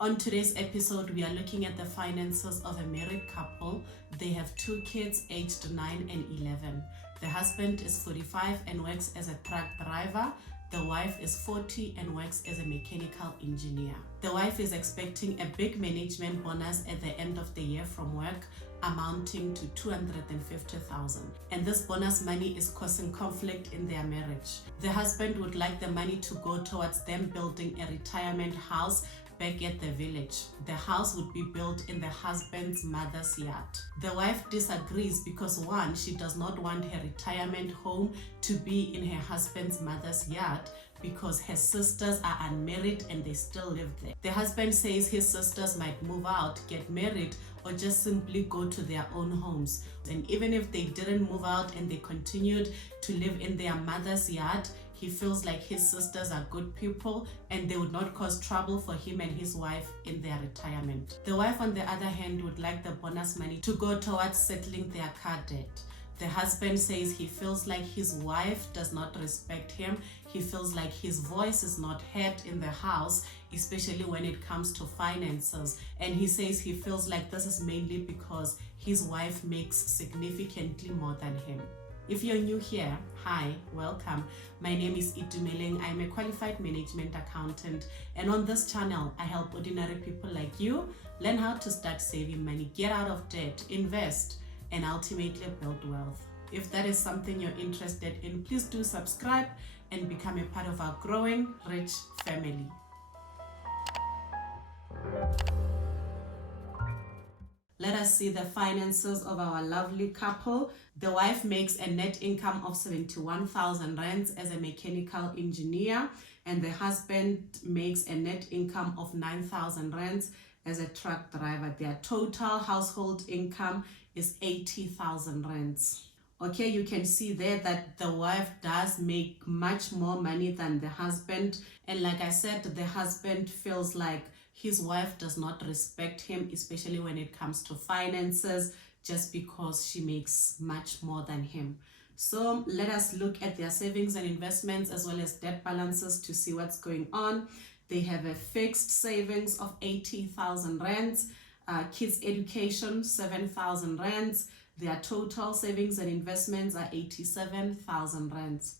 On today's episode, we are looking at the finances of a married couple. They have 2 kids aged 9 and 11. The husband is 45 and works as a truck driver. The wife is 40 and works as a mechanical engineer. The wife is expecting a big management bonus at the end of the year from work, amounting to 250,000. And this bonus money is causing conflict in their marriage. The husband would like the money to go towards them building a retirement house back at the village. The house would be built in the husband's mother's yard. The wife disagrees because one, she does not want her retirement home to be in her husband's mother's yard because her sisters are unmarried and they still live there. The husband says his sisters might move out, get married, or just simply go to their own homes. And even if they didn't move out and they continued to live in their mother's yard, he feels like his sisters are good people and they would not cause trouble for him and his wife in their retirement. The wife, on the other hand, would like the bonus money to go towards settling their car debt. The husband says he feels like his wife does not respect him. He feels like his voice is not heard in the house, especially when it comes to finances. And he says he feels like this is mainly because his wife makes significantly more than him. If you're new here, hi, welcome. My name is Itumeleng. I'm a qualified management accountant, and on this channel, I help ordinary people like you learn how to start saving money, get out of debt, invest, and ultimately build wealth. If that is something you're interested in, please do subscribe and become a part of our growing, rich family. Let us see the finances of our lovely couple. The wife makes a net income of 71,000 rands as a mechanical engineer, and the husband makes a net income of 9,000 rands as a truck driver. Their total household income is 80,000 rands. Okay, you can see there that the wife does make much more money than the husband. And like I said, the husband feels like his wife does not respect him, especially when it comes to finances, just because she makes much more than him. So let us look at their savings and investments as well as debt balances to see what's going on. They have a fixed savings of 80,000 rands, kids education 7,000 rands. Their total savings and investments are 87,000 rands.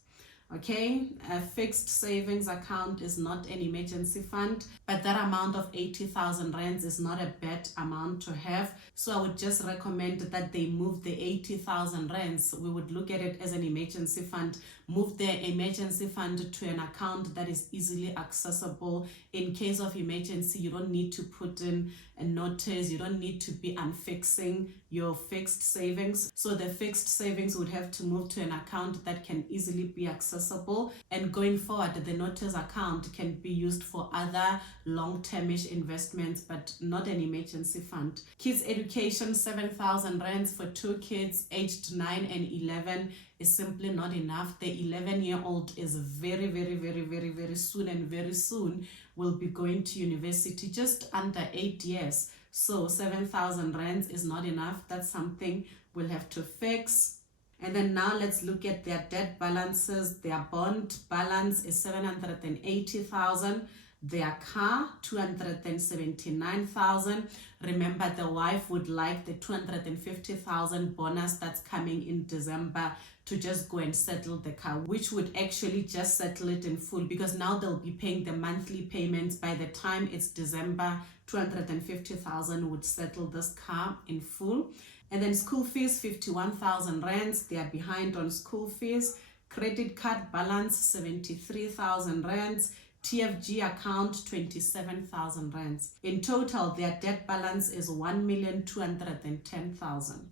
Okay, a fixed savings account is not an emergency fund, but that amount of 80,000 rands is not a bad amount to have. So I would just recommend that they move the 80,000 rands. We would look at it as an emergency fund. Move the emergency fund to an account that is easily accessible. In case of emergency, you don't need to put in a notice. You don't need to be unfixing your fixed savings. So the fixed savings would have to move to an account that can easily be accessible. And going forward, the notice account can be used for other long-termish investments, but not an emergency fund. Kids education, 7,000 rands for 2 kids aged 9 and 11 is simply not enough. The 11-year-old is very soon will be going to university, just under 8 years. So 7,000 rands is not enough. That's something we'll have to fix. And then now let's look at their debt balances. Their bond balance is 780,000. Their car, 279,000. Remember, the wife would like the 250,000 bonus that's coming in December to just go and settle the car, which would actually just settle it in full, because now they'll be paying the monthly payments. By the time it's December, 250,000 would settle this car in full. And then school fees, 51,000 rands. They are behind on school fees. Credit card balance, 73,000 rands. TFG account, 27,000 rands. In total, their debt balance is 1,210,000.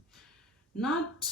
Not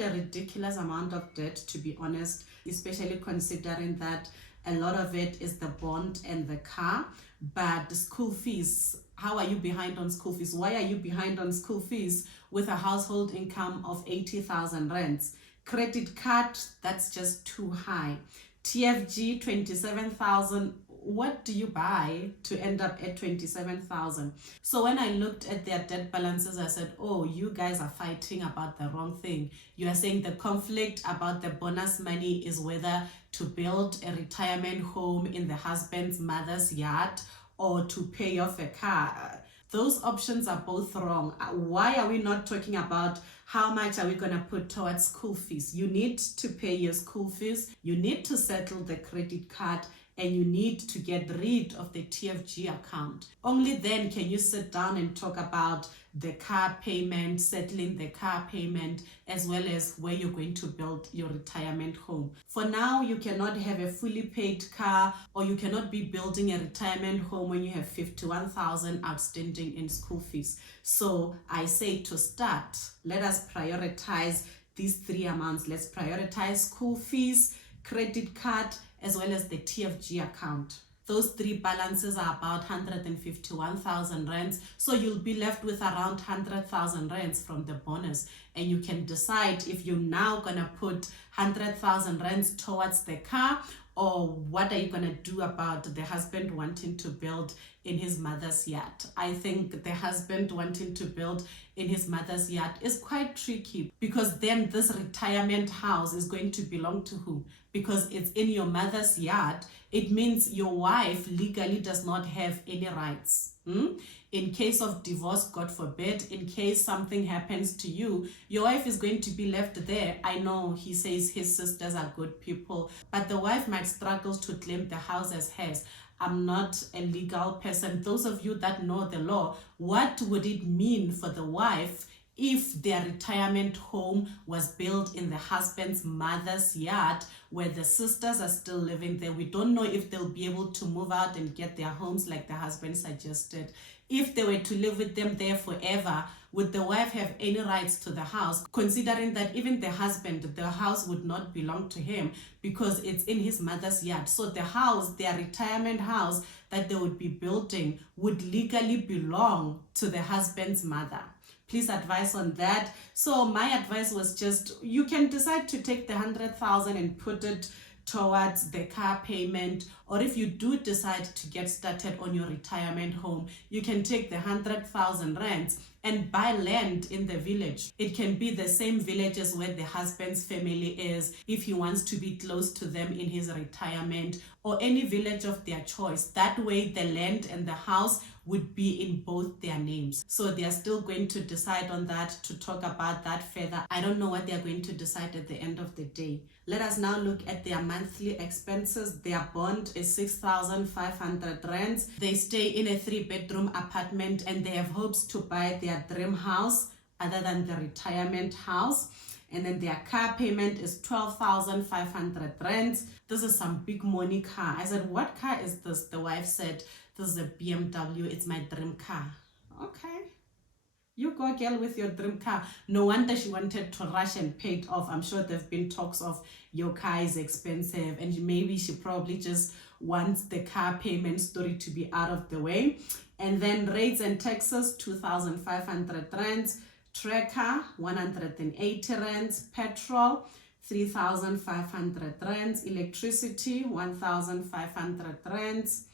a ridiculous amount of debt, to be honest, especially considering that a lot of it is the bond and the car. But the school fees, how are you behind on school fees? Why are you behind on school fees with a household income of 80,000 rands? Credit card, that's just too high. TFG, 27,000. What do you buy to end up at 27,000? So when I looked at their debt balances, I said, oh, you guys are fighting about the wrong thing. You are saying the conflict about the bonus money is whether to build a retirement home in the husband's mother's yard or to pay off a car. Those options are both wrong. Why are we not talking about how much are we going to put towards school fees? You need to pay your school fees, you need to settle the credit card, and you need to get rid of the TFG account. Only then can you sit down and talk about the car payment, settling the car payment, as well as where you're going to build your retirement home. For now, you cannot have a fully paid car, or you cannot be building a retirement home when you have 51,000 outstanding in school fees. So I say to start, let us prioritize these three amounts. Let's prioritize school fees, credit card, as well as the TFG account. Those three balances are about 151,000 rands. So you'll be left with around 100,000 rands from the bonus. And you can decide if you're now going to put 100,000 rands towards the car, or what are you going to do about the husband wanting to build in his mother's yard. I think the husband wanting to build in his mother's yard is quite tricky, because then this retirement house is going to belong to who? Because it's in your mother's yard. It means your wife legally does not have any rights. In case of divorce, God forbid, in case something happens to you, your wife is going to be left there. I know he says his sisters are good people, but the wife might struggle to claim the house as hers. I'm not a legal person. Those of you that know the law, what would it mean for the wife if their retirement home was built in the husband's mother's yard, where the sisters are still living there? We don't know if they'll be able to move out and get their homes like the husband suggested. If they were to live with them there forever, would the wife have any rights to the house, considering that even the husband, the house would not belong to him because it's in his mother's yard? So the house, their retirement house that they would be building, would legally belong to the husband's mother. Please advise on that. So my advice was just, you can decide to take the 100,000 and put it towards the car payment, or if you do decide to get started on your retirement home, you can take the 100,000 rands and buy land in the village. It can be the same village as where the husband's family is, if he wants to be close to them in his retirement, or any village of their choice. That way the land and the house would be in both their names. So they are still going to decide on that, to talk about that further. I don't know what they are going to decide at the end of the day. Let us now look at their monthly expenses. Their bond is 6,500 rands. They stay in a 3-bedroom apartment, and they have hopes to buy their dream house other than the retirement house. And then their car payment is 12,500 rands. This is some big money car. I said, what car is this? The wife said, this is a BMW. It's my dream car. Okay. You go, girl, with your dream car. No wonder she wanted to rush and pay it off. I'm sure there've been talks of your car is expensive, and maybe she probably just wants the car payment story to be out of the way. And then rates and taxes, 2,500 rands. Tracker, 180 rands. Petrol, 3,500 rands. Electricity, 1,500 rands.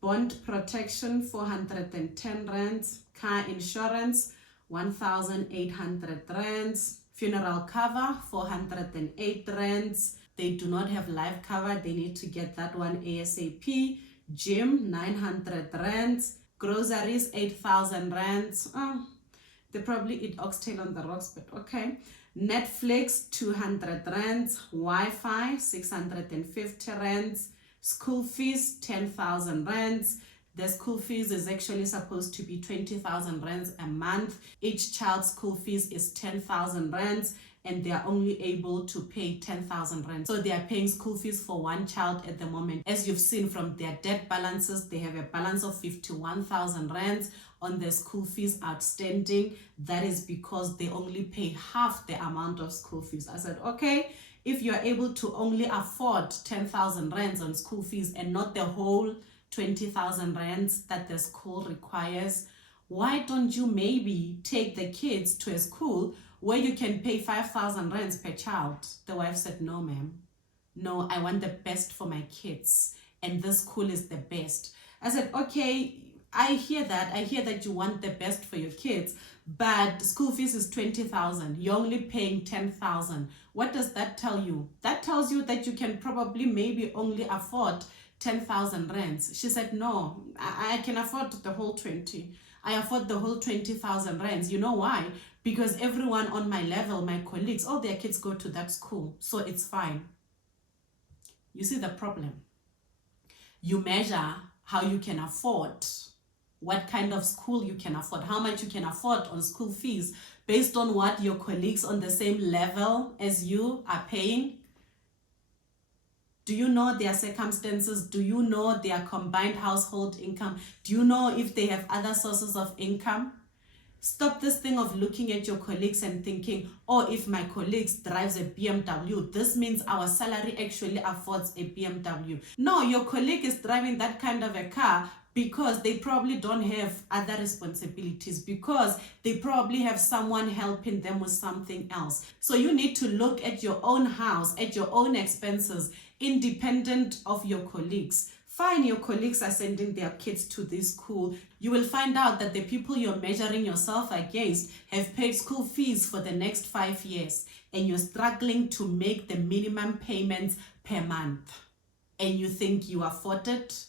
Bond protection, 410 rands. Car insurance, 1,800 rands. Funeral cover, 408 rands. They do not have life cover. They need to get that one ASAP. Gym, 900 rands. Groceries, 8,000 rands. Oh, they probably eat oxtail on the rocks, but okay. Netflix, 200 rands. Wi-Fi, 650 rands. School fees, 10,000 rands. The school fees is actually supposed to be 20,000 rands a month. Each child's school fees is 10,000 rands, and they are only able to pay 10,000 rands. So they are paying school fees for one child at the moment. As you've seen from their debt balances, they have a balance of 51,000 rands on their school fees outstanding. That is because they only pay half the amount of school fees. I said, okay, if you're able to only afford 10,000 rands on school fees and not the whole 20,000 rands that the school requires, why don't you maybe take the kids to a school where you can pay 5,000 rands per child? The wife said, no, ma'am. No, I want the best for my kids, and this school is the best. I said, okay, I hear that. I hear that you want the best for your kids, but school fees is 20,000. You're only paying 10,000. What does that tell you? That tells you that you can probably maybe only afford 10,000 rands. She said, no, I can afford the whole 20. I afford the whole 20,000 rands. You know why? Because everyone on my level, my colleagues, all their kids go to that school. So it's fine. You see the problem? You measure how you can afford, what kind of school you can afford, how much you can afford on school fees based on what your colleagues on the same level as you are paying. Do you know their circumstances? Do you know their combined household income? Do you know if they have other sources of income? Stop this thing of looking at your colleagues and thinking, oh, if my colleagues drives a BMW, this means our salary actually affords a BMW. No, your colleague is driving that kind of a car because they probably don't have other responsibilities, because they probably have someone helping them with something else. So you need to look at your own house, at your own expenses, independent of your colleagues. Fine, your colleagues are sending their kids to this school. You will find out that the people you're measuring yourself against have paid school fees for the next 5 years, and you're struggling to make the minimum payments per month. And you think you afford it?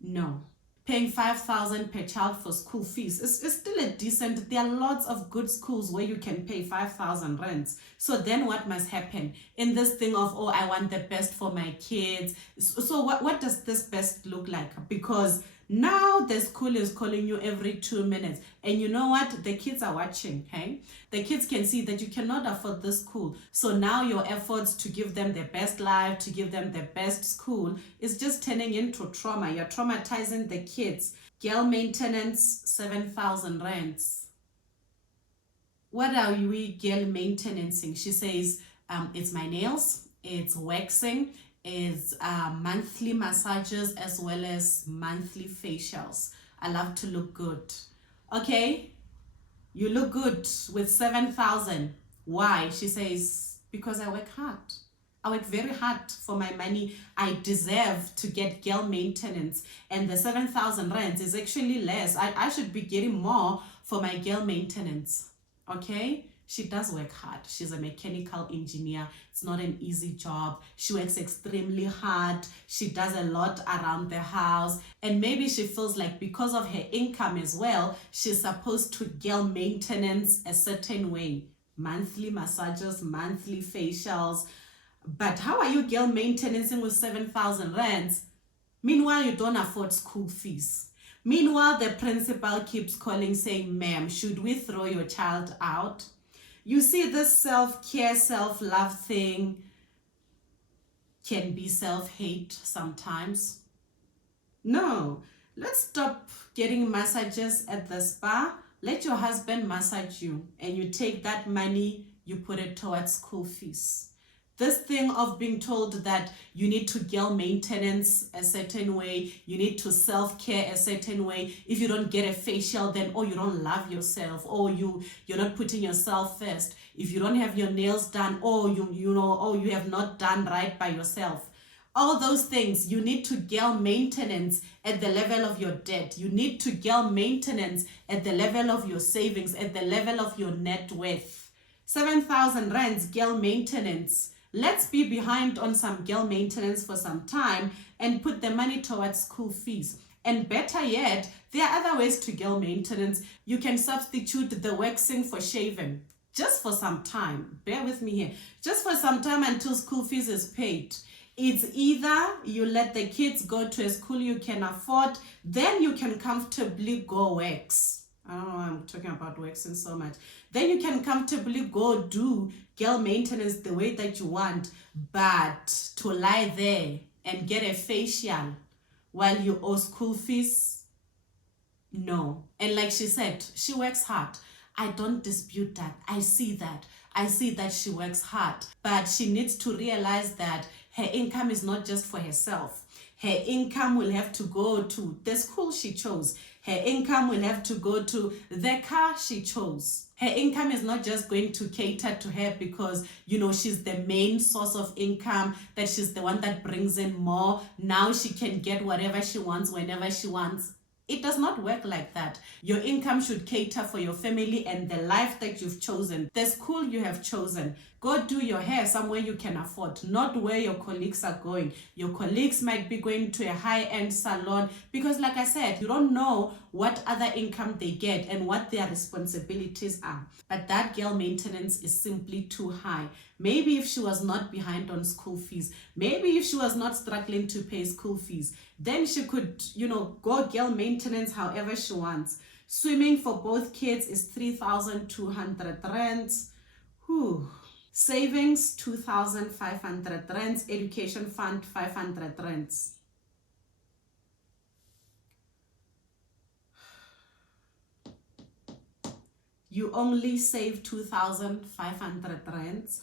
No. Paying 5,000 per child for school fees is still a decent. There are lots of good schools where you can pay 5,000 rands. So then what must happen in this thing of, oh, I want the best for my kids? So what does this best look like? Because now the school is calling you every 2 minutes. And you know what? The kids are watching, okay? The kids can see that you cannot afford this school. So now your efforts to give them the best life, to give them the best school, is just turning into trauma. You're traumatizing the kids. Girl maintenance, 7,000 rands. What are we girl maintaining? She says, it's my nails, it's waxing, is monthly massages as well as monthly facials. I love to look good. Okay, you look good with 7,000. Why? She says, because I work hard. I work very hard for my money. I deserve to get girl maintenance. And the 7,000 rands is actually less. I should be getting more for my girl maintenance. Okay? She does work hard. She's a mechanical engineer. It's not an easy job. She works extremely hard. She does a lot around the house. And maybe she feels like because of her income as well, she's supposed to girl maintenance a certain way. Monthly massages, monthly facials. But how are you girl maintaining with 7,000 rands? Meanwhile, you don't afford school fees. Meanwhile, the principal keeps calling saying, ma'am, should we throw your child out? You see, this self-care, self-love thing can be self-hate sometimes. No, let's stop getting massages at the spa. Let your husband massage you, and you take that money, you put it towards school fees. This thing of being told that you need to girl maintenance a certain way, you need to self-care a certain way. If you don't get a facial, then you don't love yourself, or you're not putting yourself first. If you don't have your nails done, you have not done right by yourself. All those things, you need to girl maintenance at the level of your debt. You need to girl maintenance at the level of your savings, at the level of your net worth. 7,000 rands girl maintenance. Let's be behind on some girl maintenance for some time and put the money towards school fees. And better yet, there are other ways to girl maintenance. You can substitute the waxing for shaving. Just for some time. Bear with me here. Just for some time until school fees is paid. It's either you let the kids go to a school you can afford, then you can comfortably go wax. I don't know why I'm talking about waxing so much. Then you can comfortably go do girl maintenance the way that you want, but to lie there and get a facial while you owe school fees, no. And like she said, she works hard. I don't dispute that. I see that she works hard, but she needs to realize that her income is not just for herself. Her income will have to go to the school she chose. Her income will have to go to the car she chose. Her income is not just going to cater to her because, she's the main source of income, that she's the one that brings in more. Now she can get whatever she wants, whenever she wants. It does not work like that. Your income should cater for your family and the life that you've chosen, the school you have chosen. Go do your hair somewhere you can afford, not where your colleagues are going. Your colleagues might be going to a high-end salon because, like I said, you don't know what other income they get and what their responsibilities are. But that girl maintenance is simply too high. Maybe if she was not behind on school fees, maybe if she was not struggling to pay school fees, then she could, go girl maintenance however she wants. Swimming for both kids is 3,200 rands. Whew. Savings 2,500 rands. Education fund 500 rands. You only save 2,500 rands,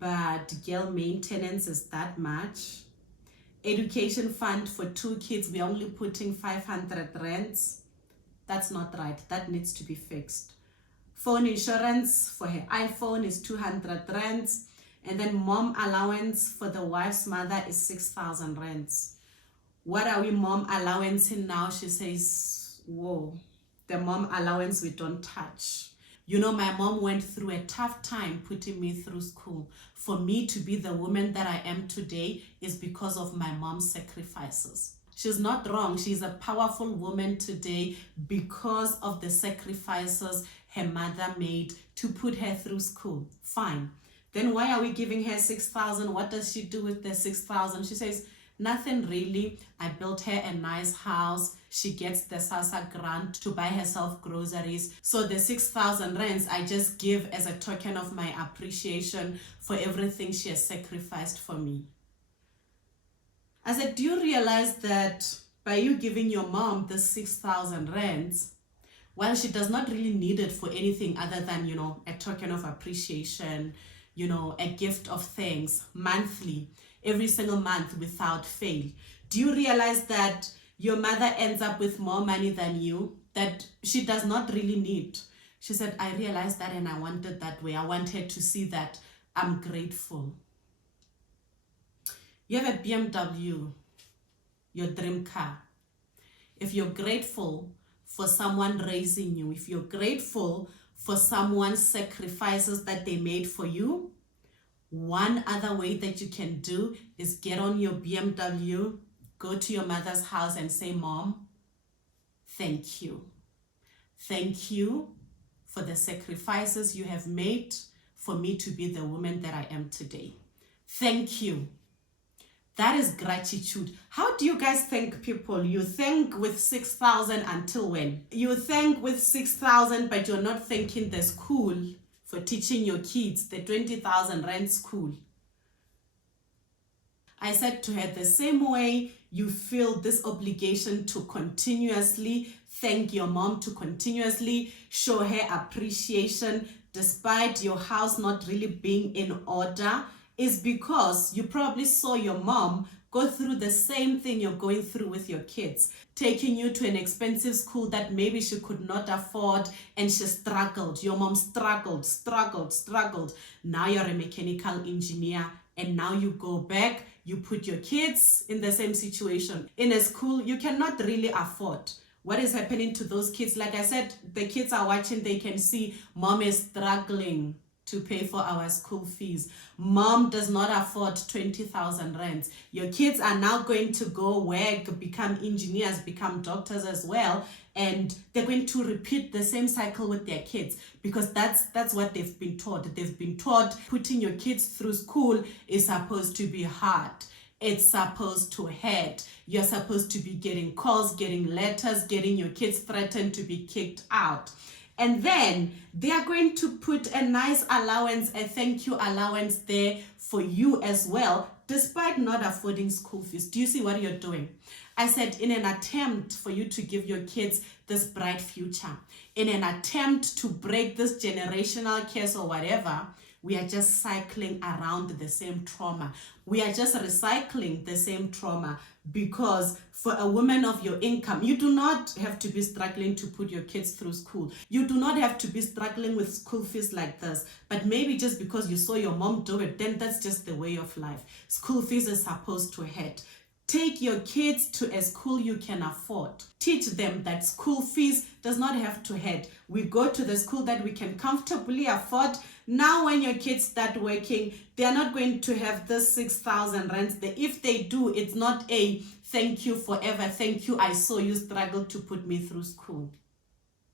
but girl maintenance is that much. Education fund for 2 kids, we're only putting 500 rands. That's not right. That needs to be fixed. Phone insurance for her iPhone is 200 rands. And then mom allowance for the wife's mother is 6,000 rands. What are we mom allowancing now? She says, whoa, the mom allowance we don't touch. My mom went through a tough time putting me through school. For me to be the woman that I am today is because of my mom's sacrifices. She's not wrong. She's a powerful woman today because of the sacrifices her mother made to put her through school. Fine. Then why are we giving her 6,000? What does she do with the 6,000? She says, nothing really. I built her a nice house. She gets the SASA grant to buy herself groceries. So the 6,000 rands I just give as a token of my appreciation for everything she has sacrificed for me. I said, do you realize that by you giving your mom the 6,000 rands, while she does not really need it for anything other than, a token of appreciation, a gift of thanks monthly, every single month without fail. Do you realize that your mother ends up with more money than you, that she does not really need? She said, I realized that and I want it that way. I want her to see that I'm grateful. You have a BMW, your dream car. If you're grateful for someone raising you, if you're grateful for someone's sacrifices that they made for you, one other way that you can do is get on your BMW, go to your mother's house and say, Mom, thank you. Thank you for the sacrifices you have made for me to be the woman that I am today. Thank you. That is gratitude. How do you guys thank people? You thank with 6,000 until when? You thank with 6,000, but you're not thanking the school for teaching your kids, the 20,000 rand school. I said to her, the same way you feel this obligation to continuously thank your mom, to continuously show her appreciation despite your house not really being in order, is because you probably saw your mom go through the same thing you're going through with your kids, taking you to an expensive school that maybe she could not afford, and she struggled. Your mom struggled. Now you're a mechanical engineer, and now you go back, you put your kids in the same situation. In a school you cannot really afford. What is happening to those kids? Like I said, the kids are watching, they can see mom is struggling to pay for our school fees. Mom does not afford 20,000 rands. Your kids are now going to go work, become engineers, become doctors as well, and they're going to repeat the same cycle with their kids because that's what they've been taught. They've been taught putting your kids through school is supposed to be hard. It's supposed to hurt. You're supposed to be getting calls, getting letters, getting your kids threatened to be kicked out. And then they are going to put a nice allowance, a thank you allowance there for you as well, despite not affording school fees. Do you see what you're doing? I said, in an attempt for you to give your kids this bright future, in an attempt to break this generational curse or whatever, we are just cycling around the same trauma. We are just recycling the same trauma, because for a woman of your income, you do not have to be struggling to put your kids through school. You do not have to be struggling with school fees like this. But maybe just because you saw your mom do it, then that's just the way of life. School fees is supposed to hurt. Take your kids to a school you can afford. Teach them that school fees does not have to hurt. We go to the school that we can comfortably afford. Now when your kids start working, they are not going to have this 6,000 rands. If they do, it's not a thank you forever, thank you, I saw you struggle to put me through school.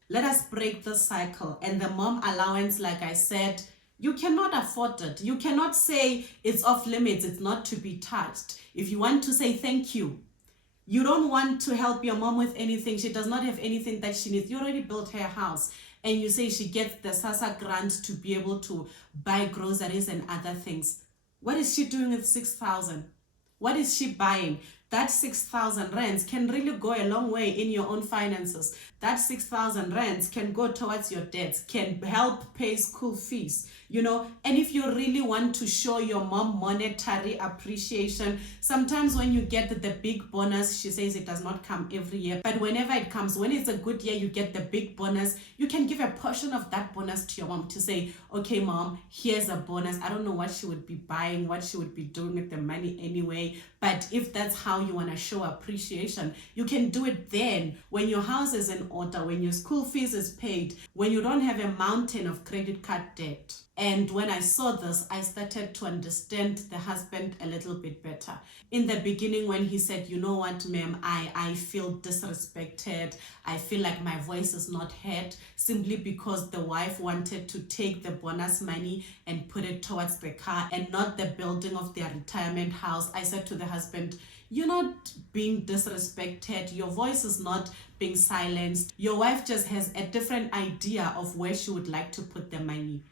Let us break the cycle. And the mom allowance, like I said, you cannot afford it. You cannot say it's off limits, it's not to be touched. If you want to say thank you, you don't want to help your mom with anything. She does not have anything that she needs. You already built her house and you say she gets the SASA grant to be able to buy groceries and other things. What is she doing with 6,000? What is she buying? That 6,000 rands can really go a long way in your own finances. That 6,000 rands can go towards your debts, can help pay school fees, and if you really want to show your mom monetary appreciation, sometimes when you get the big bonus, she says it does not come every year, but whenever it comes, when it's a good year, you get the big bonus, you can give a portion of that bonus to your mom to say, okay, mom, here's a bonus. I don't know what she would be buying, what she would be doing with the money anyway, but if that's how you want to show appreciation, you can do it then when your house is in order, when your school fees is paid, when you don't have a mountain of credit card debt. And when I saw this, I started to understand the husband a little bit better. In the beginning, when he said, you know what, ma'am, I feel disrespected. I feel like my voice is not heard simply because the wife wanted to take the bonus money and put it towards the car and not the building of their retirement house. I said to the husband, you're not being disrespected. Your voice is not being silenced. Your wife just has a different idea of where she would like to put the money.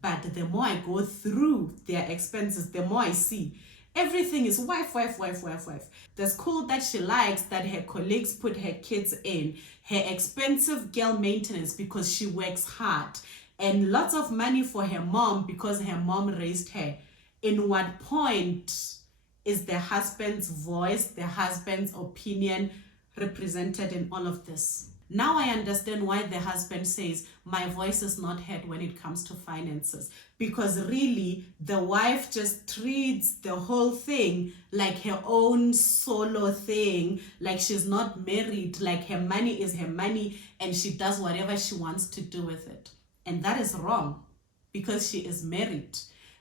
But the more I go through their expenses, the more I see everything is wife. The school that she likes, that her colleagues put her kids in, her expensive girl maintenance because she works hard, and lots of money for her mom because her mom raised her. In what point is the husband's voice, the husband's opinion represented in all of this? Now I understand why the husband says, my voice is not heard when it comes to finances. Because really, the wife just treats the whole thing like her own solo thing, like she's not married, like her money is her money, and she does whatever she wants to do with it. And that is wrong, because she is married.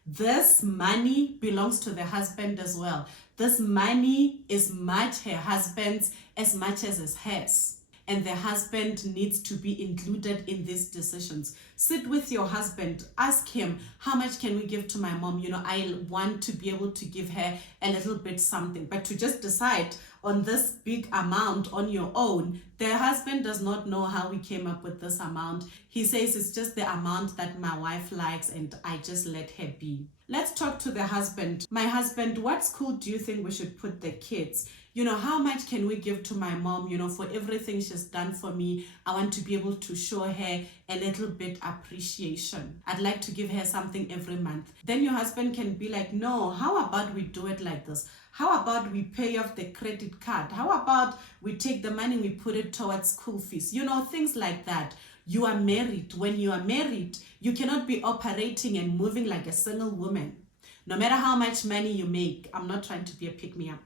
This money belongs to the husband as well. This money is much her husband's as much as it's hers. And the husband needs to be included in these decisions. Sit with your husband, ask him, how much can we give to my mom? I want to be able to give her a little bit something. But to just decide on this big amount on your own, the husband does not know how we came up with this amount. He says it's just the amount that my wife likes and I just let her be. Let's talk to the husband. My husband, what school do you think we should put the kids? How much can we give to my mom, for everything she's done for me? I want to be able to show her a little bit appreciation. I'd like to give her something every month. Then your husband can be like, no, how about we do it like this? How about we pay off the credit card? How about we take the money, we put it towards school fees? Things like that. You are married. When you are married, you cannot be operating and moving like a single woman. No matter how much money you make, I'm not trying to be a pick-me-up.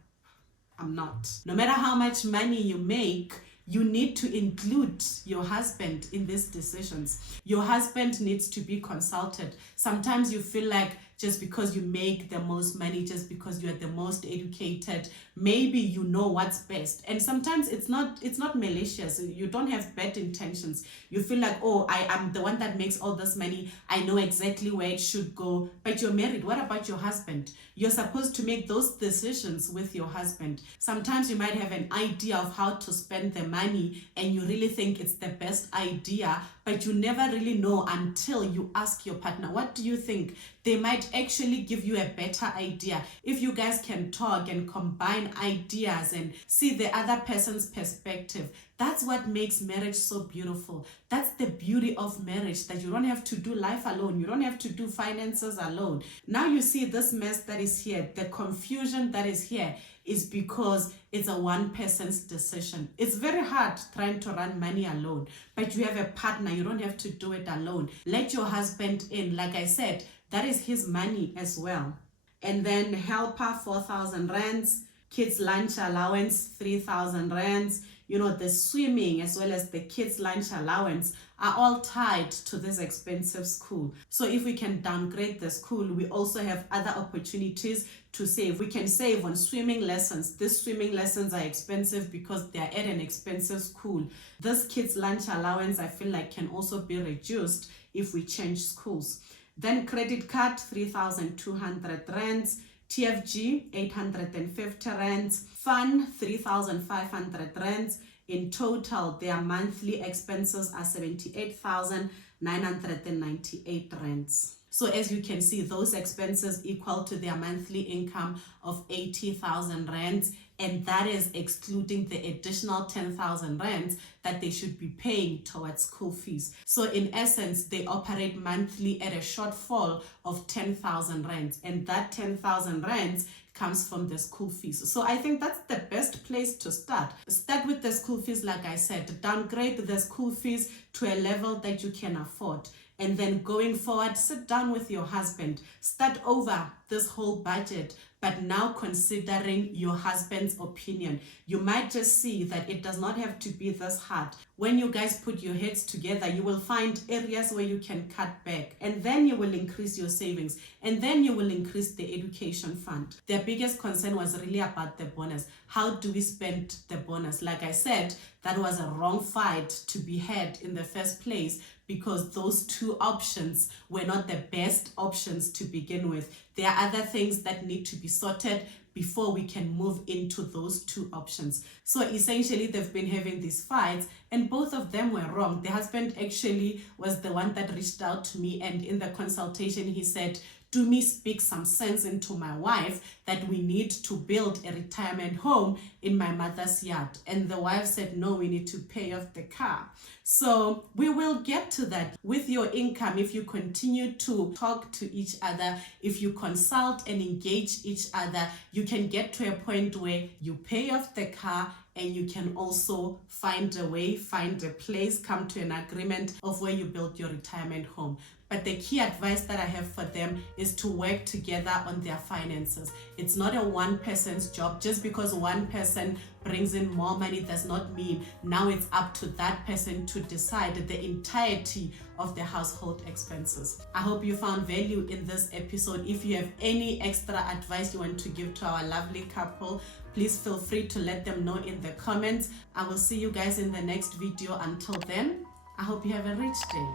I'm not. No matter how much money you make, you need to include your husband in these decisions. Your husband needs to be consulted. Sometimes you feel like just because you make the most money, just because you're the most educated, maybe you know what's best. And sometimes it's not malicious. You don't have bad intentions. You feel like, oh, I am the one that makes all this money. I know exactly where it should go. But you're married. What about your husband? You're supposed to make those decisions with your husband. Sometimes you might have an idea of how to spend the money and you really think it's the best idea, but you never really know until you ask your partner, what do you think? They might actually give you a better idea. If you guys can talk and combine ideas and see the other person's perspective, that's what makes marriage so beautiful. That's the beauty of marriage, that you don't have to do life alone. You don't have to do finances alone. Now you see this mess that is here, the confusion that is here is because it's a one person's decision. It's very hard trying to run money alone, but you have a partner. You don't have to do it alone. Let your husband in. Like I said, that is his money as well. And then helper, 4,000 rands. kids lunch allowance 3,000 rands, the swimming as well as the kids lunch allowance are all tied to this expensive school. So if we can downgrade the school, we also have other opportunities to save. We can save on swimming lessons. These swimming lessons are expensive because they are at an expensive school. This kids lunch allowance, I feel like, can also be reduced if we change schools. Then credit card 3,200 rands, TFG 850 rands, fun 3,500 rands. In total, their monthly expenses are 78,998 rands. So as you can see, those expenses equal to their monthly income of 80,000 rands, and that is excluding the additional 10,000 rands that they should be paying towards school fees. So in essence, they operate monthly at a shortfall of 10,000 rands, and that 10,000 rands comes from the school fees. So I think that's the best place to start. Start with the school fees, like I said, downgrade the school fees to a level that you can afford. And then going forward, sit down with your husband, start over this whole budget, but now considering your husband's opinion. You might just see that it does not have to be this hard. When you guys put your heads together, you will find areas where you can cut back, and then you will increase your savings, and then you will increase the education fund. Their biggest concern was really about the bonus. How do we spend the bonus? Like I said, that was a wrong fight to be had in the first place, because those two options were not the best options to begin with. There are other things that need to be sorted before we can move into those two options. So essentially, they've been having these fights, and both of them were wrong. The husband actually was the one that reached out to me, and in the consultation, he said, do me speak some sense into my wife that we need to build a retirement home in my mother's yard. And the wife said, no, we need to pay off the car. So we will get to that. With your income, if you continue to talk to each other, if you consult and engage each other, you can get to a point where you pay off the car, and you can also find a way, find a place, come to an agreement of where you build your retirement home. But the key advice that I have for them is to work together on their finances. It's not a one person's job. Just because one person brings in more money does not mean now it's up to that person to decide the entirety of the household expenses. I hope you found value in this episode. If you have any extra advice you want to give to our lovely couple, please feel free to let them know in the comments. I will see you guys in the next video. Until then, I hope you have a rich day.